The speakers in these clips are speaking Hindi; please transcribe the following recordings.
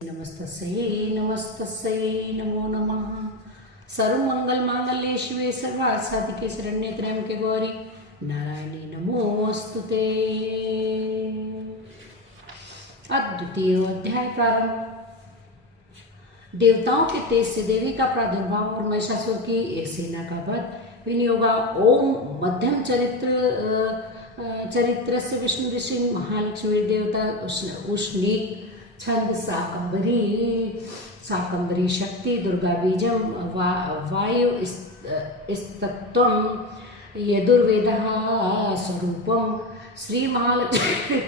नमस्तस्यै नमस्तस्यै नमो नमः। सर्वमंगलमांगल्ये शिवे सर्वार्थसाधिके शरण्ये त्र्यंबके गौरी नारायणी नमोस्तुते। अद्वितीय अध्याय प्रारंभ। देवताओं के तेज से देवी का प्रादुर्भाव और महिषासुर की एक सेना का वध। विनियोगा। ओम मध्यम चरित्र से विष्णु ऋषि महालक्ष्मी देवता उष्णीक छंद शाकंभरी शक्ति दुर्गा बीजम वायु स्तत्वम यदुर्वेदः स्वरूपम श्री महालक्ष्मी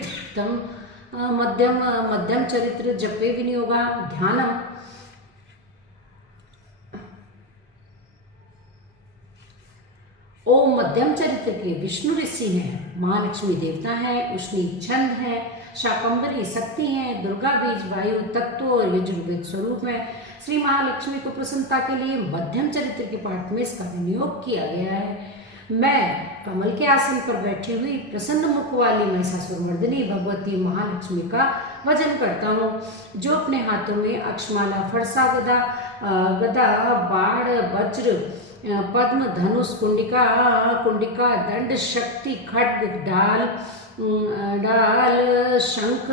मध्यम चरित्र जपे विनियोगा ध्यानम। ओम मध्यम चरित्र के विष्णु ऋषि हैं, महालक्ष्मी देवता है, उष्णी छंद है, शाकंभरी शक्ति है, दुर्गा बीज वायु तत्व और यजुर्वेद स्वरूप है। श्री महालक्ष्मी को प्रसन्नता के लिए मध्यम चरित्र के पाठ में इसका विनियोग किया गया है। मैं कमल के आसन पर बैठी हुई प्रसन्न मुख वाली महिषासुरमर्दिनी भगवती महालक्ष्मी का भजन करता हूँ, जो अपने हाथों में अक्षमाला फरसा गदा बाण वज्र पद्म धनुष कुंडिका दंड शक्ति खड्ग डाल शंख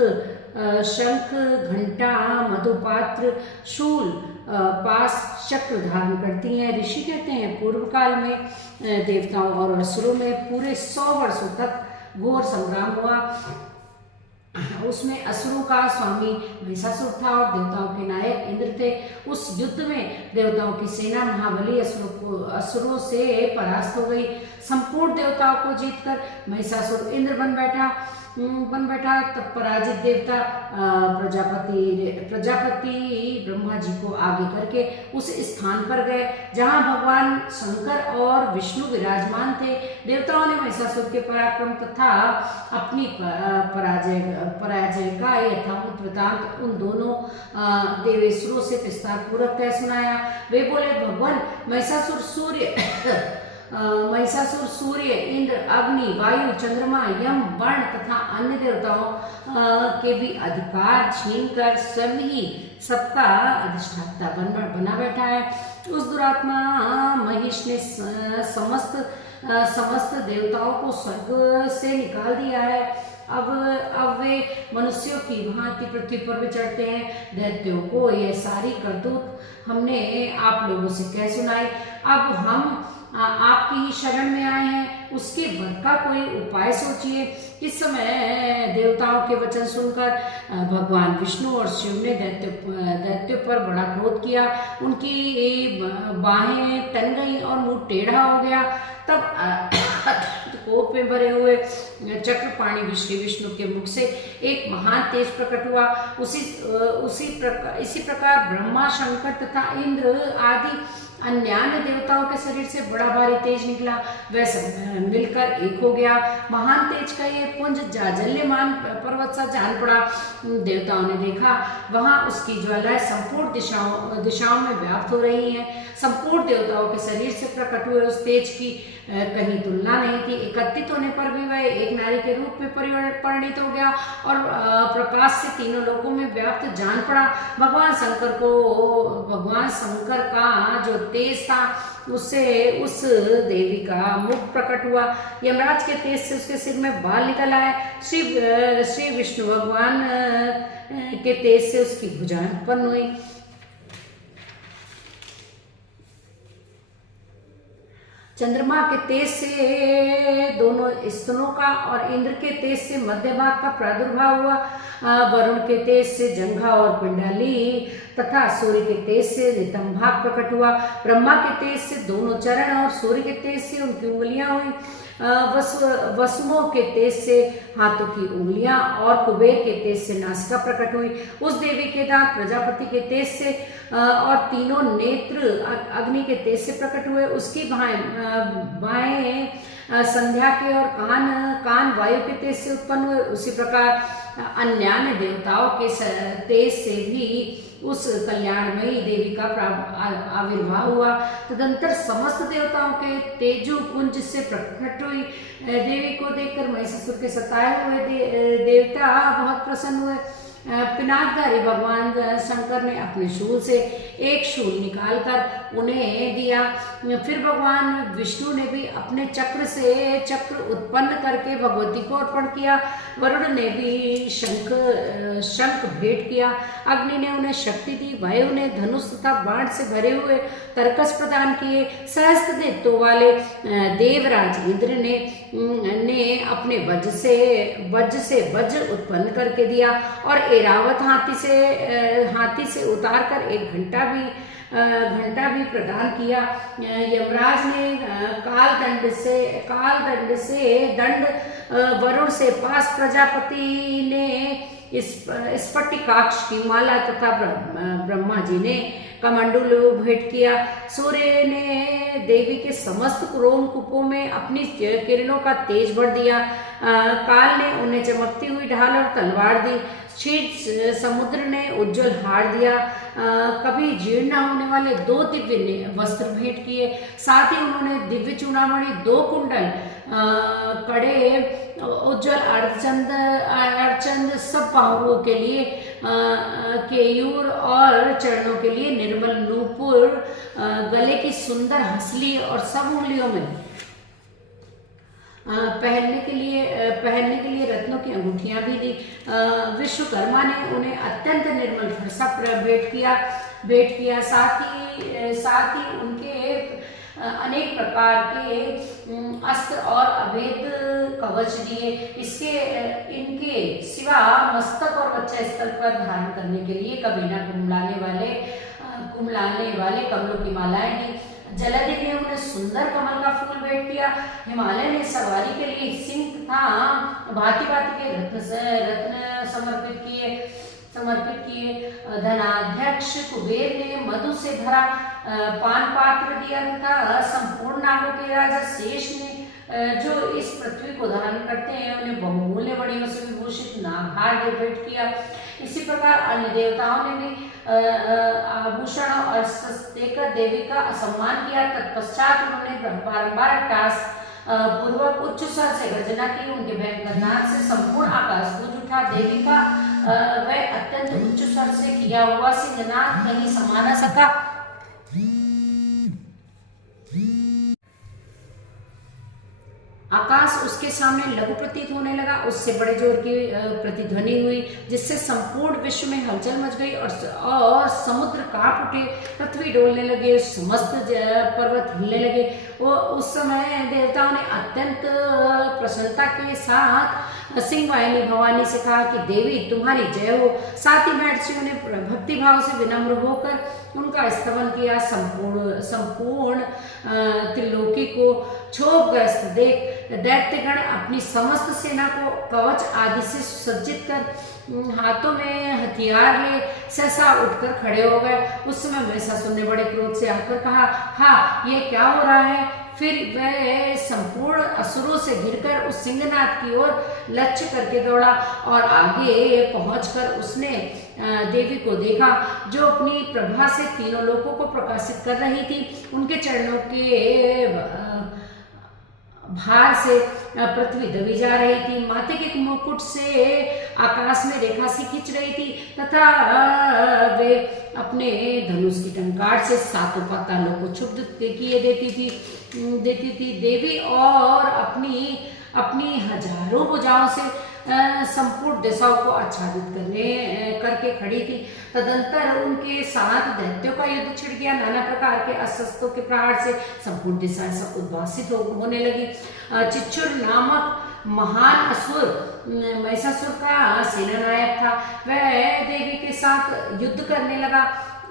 घंटा मधुपात्र शूल पास चक्र धारण करती हैं। ऋषि कहते हैं पूर्व काल में देवताओं और असुरों में पूरे 100 वर्षों तक घोर संग्राम हुआ। उसमें असुरों का स्वामी महिषासुर था और देवताओं के नायक इंद्र थे। उस युद्ध में देवताओं की सेना महाबली असुरों से परास्त हो गई। संपूर्ण देवताओं को जीतकर महिषासुर इंद्र बन बैठा। तब पराजित देवता प्रजापति ब्रह्मा जी को आगे करके उस स्थान पर गए जहां भगवान शंकर और विष्णु विराजमान थे। देवताओं ने महिषासुर के पराक्रम तथा अपनी पराजय का यथावत वृतांत उन दोनों देवेश्वरों से विस्तार पूर्वक कह सुनाया। वे बोले, भगवान महिषासुर सूर्य इंद्र अग्नि वायु चंद्रमा यम वर्ण तथा अन्य देवताओं के भी अधिकार छीनकर स्वयं ही सबका अधिष्ठाता बना बैठा है। उस दुरात्मा महिष ने समस्त देवताओं को स्वर्ग से निकाल दिया है। अब वे मनुष्यों की भांति पृथ्वी पर विचरते हैं। दैत्यों को यह सारी करतूत हमने आप लोगों से कह सुनाई। अब हम आपकी ही शरण में आए हैं, उसके वध का कोई उपाय सोचिए। इस समय देवताओं के वचन सुनकर भगवान विष्णु और शिव ने दैत्यों पर बड़ा क्रोध किया। उनकी बाहें तन गई और मुंह टेढ़ा हो गया। तब कोप में भरे हुए चक्रपाणी विष्णु के मुख से एक महान तेज प्रकट हुआ। इसी प्रकार ब्रह्मा शंकर तथा इंद्र आदि अन्य देवताओं के शरीर से बड़ा भारी तेज निकला। वह सब मिलकर एक हो गया। महान तेज का ये पुंज जाजल्यमान पर्वत सा जान पड़ा। देवताओं ने देखा वहां उसकी ज्वालाएं संपूर्ण दिशाओं में व्याप्त हो रही हैं। संपूर्ण देवताओं के शरीर से प्रकट हुए उस तेज की कहीं तुलना नहीं थी। एकत्रित होने पर भी वह एक नारी के रूप में परिणित हो गया और प्रकाश से तीनों लोकों में व्याप्त जान पड़ा। भगवान शंकर का जो तेज था उससे उस देवी का मुख प्रकट हुआ। यमराज के तेज से उसके सिर में बाल निकल आए। श्री विष्णु भगवान के तेज से उसकी भुजाएं उत्पन्न हुई। चंद्रमा के तेज से दोनों स्तनों का और इंद्र के तेज से मध्य भाग का प्रादुर्भाव हुआ। वरुण के तेज से जंघा और पिंडाली तथा सूर्य के तेज से नितंब भाग प्रकट हुआ। ब्रह्मा के तेज से दोनों चरण और सूर्य के तेज से उनकी उंगलियां हुई। वसुओं के तेज से हाथों की उंगलियां और कुबेर के तेज से नासिका प्रकट हुई। उस देवी के दांत प्रजापति के तेज से और तीनों नेत्र अग्नि के तेज से प्रकट हुए। उसकी बाएं संध्या के और कान वायु के तेज से उत्पन्न हुए। उसी प्रकार अन्य देवताओं के तेज से भी उस कल्याणमयी देवी का आविर्भाव हुआ। तदंतर समस्त देवताओं के तेजु पुंज से प्रकट हुई देवी को देखकर महिषासुर के सताए हुए देवता बहुत प्रसन्न हुए। पिनाकधारी भगवान शंकर ने अपने शूल से एक शूल निकालकर उन्हें दिया। फिर भगवान विष्णु ने भी अपने चक्र से चक्र उत्पन्न करके भगवती को अर्पण किया। वरुण ने भी शंख भेंट किया। अग्नि ने उन्हें शक्ति दी। वायु ने धनुष तथा बाण से भरे हुए तरकस प्रदान किए। सहस्त्र नेत्रों वाले देवराज इंद्र ने अपने वज्र से वज्र उत्पन्न करके दिया और ऐरावत हाथी से उतार कर एक घंटा भी प्रदान किया। यमराज ने काल दंड वरुण से पास, प्रजापति ने स्फटिकाक्ष की माला तथा ब्रह्मा जी ने कमंडल भेंट किया। सूर्य ने देवी के समस्त रोमकूपों में अपनी किरणों का तेज भर दिया। काल ने उन्हें चमकती हुई ढाल और तलवार दी। क्षीर समुद्र ने उज्जवल हार दिया। कभी जीर्ण न होने वाले 2 दिव्य वस्त्र भेंट किए। साथ ही उन्होंने दिव्य चूड़ामणि, 2 कुंडल, कड़े, उज्जवल अर्धचंद, सब पांवों के लिए केयूर और चरणों के लिए निर्मल नूपुर, गले की सुंदर हंसली और सब उंगलियों में पहनने के लिए रत्नों की अंगूठियां भी दी। विश्वकर्मा ने उन्हें अत्यंत निर्मल फरसा भेंट किया। साथ ही उनके अनेक प्रकार के अस्त्र और अभेद कवच दिए। इनके सिवा मस्तक और बच्चा स्थल पर धारण करने के लिए कबीना कुमलाने वाले कमलों की मालाएं दी। जलधि ने उन्हें सुंदर कमल का फूल भेंट किया। हिमालय ने सवारी के लिए सिंह तथा भांति के रत्न समर्पित किए। धनाध्यक्ष कुबेर ने मधु से भरा पान पात्र दिया तथा संपूर्ण नागों के राजा शेष ने जो इस पृथ्वी को धारण करते हैं उन्हें बहुमूल्य मणियों से विभूषित नागहार भेंट किया। इसी प्रकार अन्य देवताओं ने भी आभूषण और देकर देवी का सम्मान किया। तत्पश्चात उन्होंने बारंबार टास पूर्वक उच्च स्वर से गर्जना की। उनके भयंकर नाद से संपूर्ण आकाश गूंज उठा। देवी का वह अत्यंत उच्च स्वर से किया हुआ सिंहनाद कहीं समा न सका। आकाश उसके सामने लघु प्रतीत होने लगा। उससे बड़े जोर की प्रतिध्वनि हुई जिससे संपूर्ण विश्व में हलचल मच गई और समुद्र कांप उठे, पृथ्वी डोलने लगे, समस्त पर्वत हिलने लगे। वो उस समय देवताओं ने अत्यंत प्रसन्नता के साथ सिंह वाहिनी भवानी से कहा कि देवी तुम्हारी जय हो। साथ ही महर्षियों ने भक्ति भाव से विनम्र होकर उनका स्तवन किया। संपूर्ण त्रिलोकी को क्षोभग्रस्त देख दैत्यगण अपनी समस्त सेना को कवच आदि से सुसज्जित कर हाथों में हथियार ले सहसा उठकर खड़े हो गए। उस समय महिषासुर ने बड़े क्रोध से आकर कहा, हाँ ये क्या हो रहा है। फिर वह संपूर्ण असुरों से घिरकर उस सिंहनाद की ओर लक्ष्य करके दौड़ा और आगे पहुंचकर उसने देवी को देखा जो अपनी प्रभा से तीनों लोकों को प्रकाशित कर रही थी। उनके चरणों के भार से पृथ्वी दबी जा रही थी। माथे के मुकुट से आकाश में रेखा सी खींच रही थी तथा वे अपने धनुष की टंकार से सातों पातालों को क्षुब्ध किए देती थी। देवी और अपनी हजारों भुजाओं से संपूर्ण दिशाओं को आच्छादित करके खड़ी थी। तदंतर उनके साथ दैत्यों का युद्ध छिड़ गया। नाना प्रकार के अस्त्रों के प्रहार से संपूर्ण दिशाएं सब उद्भासित होने लगी। चिच्चुर नामक महान असुर महिषासुर का सेनानायक था। वह देवी के साथ युद्ध करने लगा।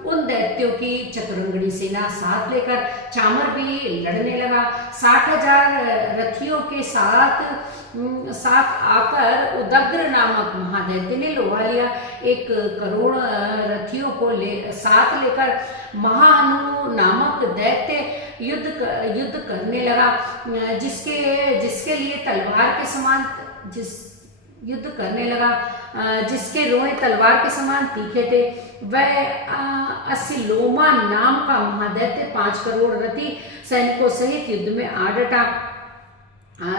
उन दैत्यों की चतुरंगड़ी सेना साथ लेकर चामर भी लड़ने लगा। 60,000 रथियों के साथ आकर उदग्र नामक महादैत्य ने लोहा लिया। 1 करोड़ रथियों को साथ लेकर महाअनु नामक दैत्य युद्ध करने लगा जिसके लिए तलवार के समान युद्ध करने लगा जिसके रोए तलवार के समान तीखे थे। वह असिलोमा नाम का महादैत्य 5 करोड़ रथी सैनिकों सहित युद्ध में आ डटा।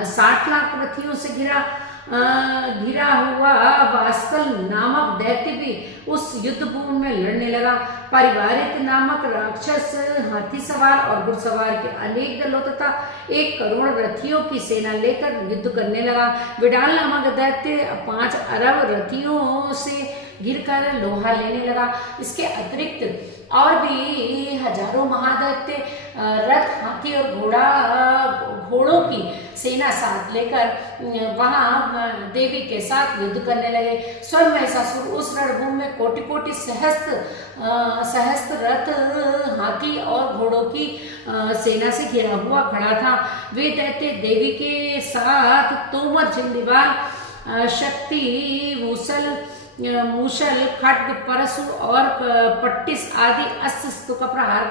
60 लाख रथियों से घिरा घिरा हुआ वास्कल नामक दैत्य भी उस युद्ध भूमि में लड़ने लगा। परिवारित नामक राक्षस हाथी सवार और घुड़सवार के अनेक दलों तथा 1 करोड़ रथियों की सेना लेकर युद्ध करने लगा। विडाल नामक दैत्य 5 अरब रथियों से गिरकर लोहा लेने लगा। इसके अतिरिक्त और भी हजारों महादैत्य रथ, हाथी और घोड़ों की सेना साथ लेकर वहां देवी के साथ युद्ध करने लगे। स्वयं महिषासुर उस रणभूमि में कोटि कोटि सहस्त्र रथ, हाथी और घोड़ों की सेना से घिरा हुआ खड़ा था। वे दैत्य देवी के साथ तोमर, चिंदीवाल, शक्ति, मूसल, खड्ग, परशु और पट्टिस आदि अस्त्र का प्रहार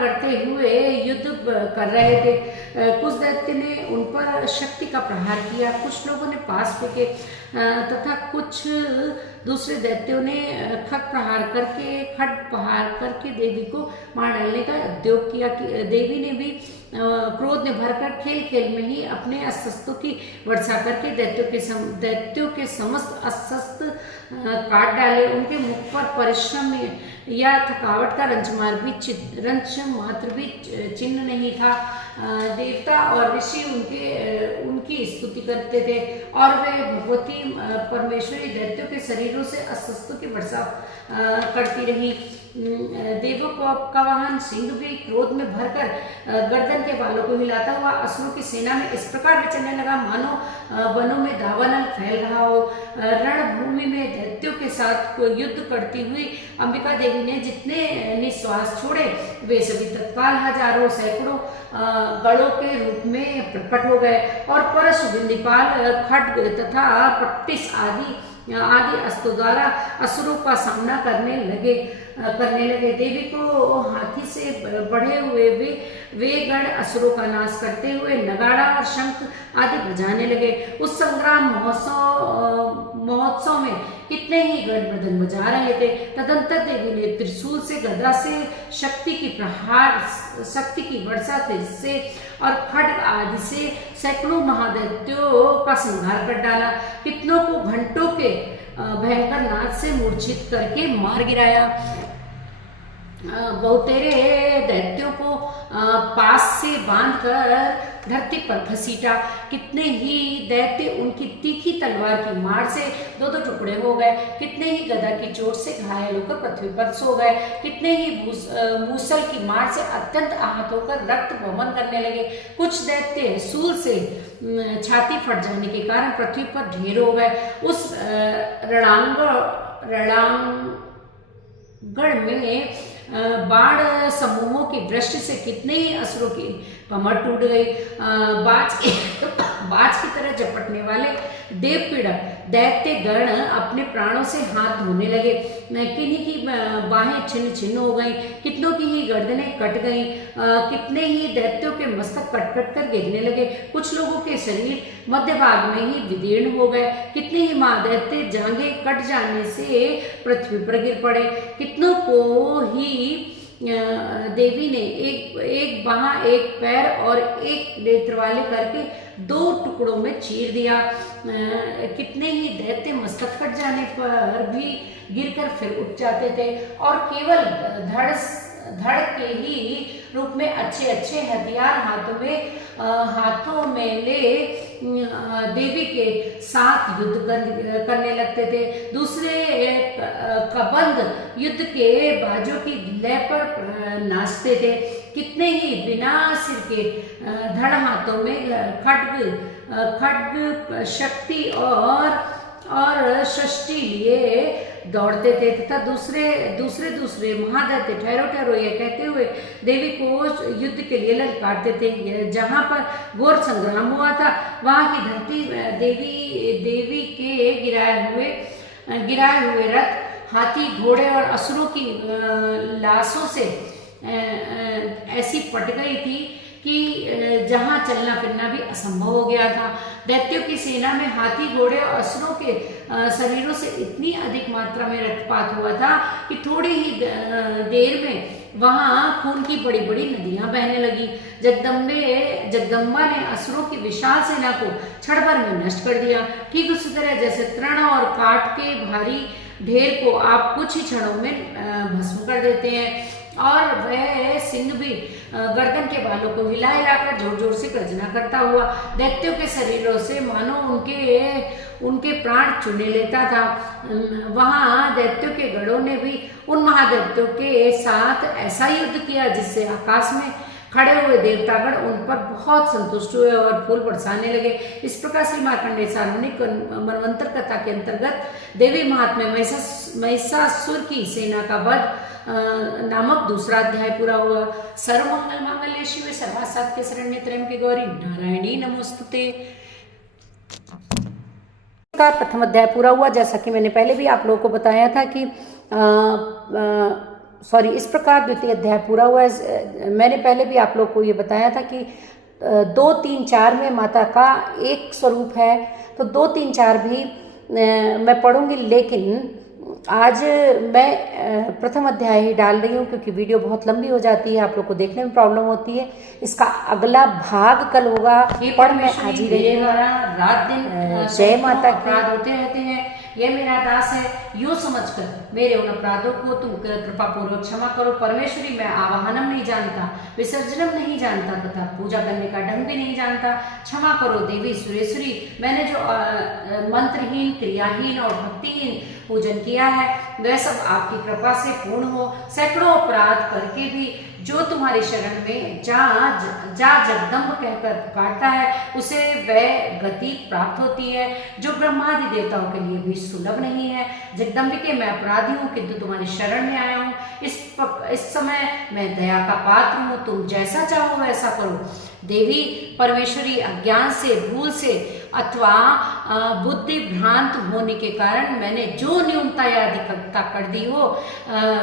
करते हुए युद्ध कर रहे थे। कुछ दैत्य ने उन पर शक्ति का प्रहार किया, कुछ लोगों ने पास फेंके तथा कुछ दूसरे दैत्यों ने खड्ग प्रहार करके देवी को मार डालने का उद्योग किया। देवी ने भी क्रोध में भरकर खेल खेल में ही अपने अस्त्रों की वर्षा करके दैत्यों के समस्त अस्त्र काट डाले। उनके मुख पर परिश्रम या थकावट का रंच मात्र भी चिन्ह नहीं था। देवता और ऋषि उनकी स्तुति करते थे और वे भगवती परमेश्वरी दैत्यों के शरीरों से अस्त्रों की वर्षा करती रही। देवों का वाहन सिंह भी क्रोध में भरकर गर्दन के बालों को हिलाता हुआ असुरों की सेना में इस प्रकार विचरने लगा मानो वनों में दावानल फैल रहा हो। रणभूमि में दैत्यों के साथ युद्ध करती हुई अंबिका देवी ने जितने निश्वास छोड़े वे सभी तत्काल हजारों सैकड़ों गणों के रूप में प्रकट हो गए और परशु, बिंदीपाल, खड्ग तथा पट्टिस आदि अस्त्रों द्वारा असुरों का सामना करने लगे। देवी को हाथी से बढ़े हुए वे गण असुरों का नाश करते हुए नगाड़ा और शंख आदि बजाने लगे। उस संग्राम महोत्सव में कितने ही गण मृदंग बजा रहे थे। तदंतर देवी ने त्रिशूल से, गदा से, शक्ति की वर्षा से और खड्ग आदि से सैकड़ों महादैत्यों का संहार कर डाला। कितनों को घंटों के भयंकर नाद से मूर्छित करके मार गिराया। बहुतेरे दैत्यों को पास से बांधकर धरती पर घसीटा। कितने ही दैत्य उनकी तीखी तलवार की मार से 2-2 टुकड़े हो गए। कितने ही गदा की चोट से घायल होकर पृथ्वी पर सो गए। कितने ही मूसल की मार से अत्यंत आहत होकर रक्त वमन करने लगे। कुछ दैत्य सूल से छाती फट जाने के कारण पृथ्वी पर ढेर हो गए। उस रणांगण में बाढ़ समूहों की वृष्टि से कितने ही असुरों की कमर टूट गई। बाज की तरह झपटने वाले देवपीड़क दैत्य गण अपने प्राणों से हाथ धोने लगे। किन्हीं की बाहें छिन्न छिन्न हो गई, कितनों की ही गर्दनें कट गईं, कितने ही दैत्यों के मस्तक कट कट कर गिरने लगे। कुछ लोगों के शरीर मध्य भाग में ही विदीर्ण हो गए। कितने ही महादैत्य जांघें कट जाने से पृथ्वी पर गिर पड़े। कितनों को ही देवी ने एक बाह, एक पैर और एक नेत्र वाले करके 2 टुकड़ों में चीर दिया। कितने ही दैत्य मस्तक कट जाने पर भी गिरकर फिर उठ जाते थे और केवल धड़ के ही रूप में अच्छे हथियार हाथों में ले देवी के साथ युद्ध करने लगते थे। दूसरे कबंध युद्ध के बाजों की लय पर नाचते थे। कितने ही बिना सिर के धड़ हाथों में खड्ग शक्ति और षष्टि लिए दौड़ते थे तथा दूसरे महादैत्य ठहरो ये कहते हुए देवी को युद्ध के लिए ललकारते थे। जहाँ पर घोर संग्राम हुआ था वहाँ की धरती देवी के गिराए हुए रथ, हाथी, घोड़े और असुरों की लाशों से ऐसी पट गई थी कि जहां चलना फिरना भी असंभव हो गया था। दैत्यों की सेना में हाथी, घोड़े और असुरों के शरीरों से इतनी अधिक मात्रा में रक्तपात हुआ था कि थोड़ी ही देर में वहां खून की बड़ी बड़ी नदियां बहने लगी। जगदम्बा ने असुरों की विशाल सेना को क्षण भर में नष्ट कर दिया। ठीक उसी तरह जैसे तृण और काठ के भारी ढेर को आप कुछ ही क्षणों में भस्म कर देते हैं, और वह सिंह भी गर्दन के बालों को हिला हिलाकर जोर जोर से गर्जना करता हुआ दैत्यों के शरीरों से मानो उनके प्राण चुने लेता था। वहां दैत्यों के गढ़ों ने भी उन महादैत्यों के साथ ऐसा युद्ध किया जिससे आकाश में खड़े हुए देवतागण उन पर बहुत संतुष्ट हुए और फूल बरसाने लगे। इस प्रकार श्री मार्कंडेय सार्वजनिक मनवंतर कथा के अंतर्गत देवी महात्म्य महिषासुर की सेना का वध नामक दूसरा अध्याय पूरा हुआ। सर्वमंगल मांगल्ये शिवे सर्वासाध्य शरण्ये त्र्यंबके गौरी नारायणी नमोस्तुते। का प्रथम अध्याय पूरा हुआ। जैसा कि मैंने पहले भी आप लोगों को बताया था कि इस प्रकार द्वितीय अध्याय पूरा हुआ है। मैंने पहले भी आप लोग को ये बताया था कि 2, 3, 4 में माता का एक स्वरूप है, तो 2, 3, 4 भी मैं पढ़ूंगी, लेकिन आज मैं प्रथम अध्याय ही डाल रही हूँ क्योंकि वीडियो बहुत लंबी हो जाती है, आप लोग को देखने में प्रॉब्लम होती है। इसका अगला भाग कल होगा। पढ़ मैं आज ही रही हूँ। रात दिन जय माता की होते रहते हैं, ये मेरा दास है, यूं समझकर मेरे उन अपराधों को तुम कृपा पूर्वक क्षमा करो। परमेश्वरी, मैं आवाहनम नहीं जानता, विसर्जनम नहीं जानता तथा पूजा करने का ढंग भी नहीं जानता, क्षमा करो देवी सुरेश्वरी। मैंने जो मंत्रहीन, क्रियाहीन और भक्तिहीन पूजन किया है वह सब आपकी कृपा से पूर्ण हो। सैकड़ों अपराध करके भी जो तुम्हारी शरण में जा जगदम्ब कहकर पुकारता है उसे वह गति प्राप्त होती है जो ब्रह्मादि देवताओं के लिए भी सुलभ नहीं है। जगदम्बिके, मैं अपराधी हूँ किंतु तुम्हारी शरण में आया हूँ। इस समय मैं दया का पात्र हूँ, तुम जैसा चाहो वैसा करो। देवी परमेश्वरी, अज्ञान से, भूल से अथवा बुद्धि भ्रांत होने के कारण मैंने जो न्यूनता या अधिकता कर दी हो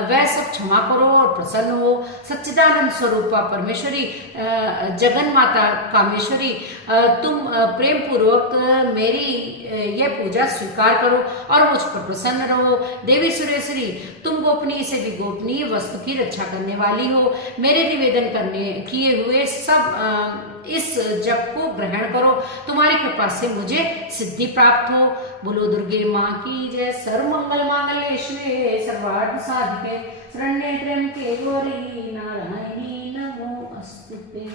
वह सब क्षमा करो और प्रसन्न हो। सच्चिदानंद स्वरूपा परमेश्वरी, जगन माता कामेश्वरी, तुम प्रेम पूर्वक मेरी यह पूजा स्वीकार करो और मुझ पर प्रसन्न रहो। देवी सुरेश्वरी, तुम गोपनीय से भी गोपनीय वस्तु की रक्षा करने वाली हो। मेरे निवेदन करने किए हुए सब इस जप को ग्रहण करो, तुम्हारी कृपा से मुझे सिद्धि प्राप्त हो। बोलो दुर्गे माँ की जय। सर्वमंगल मांगल्ये शिवे सर्वार्थ साधिके शरण्ये त्र्यंबके गौरी नारायणी नमोस्तुते।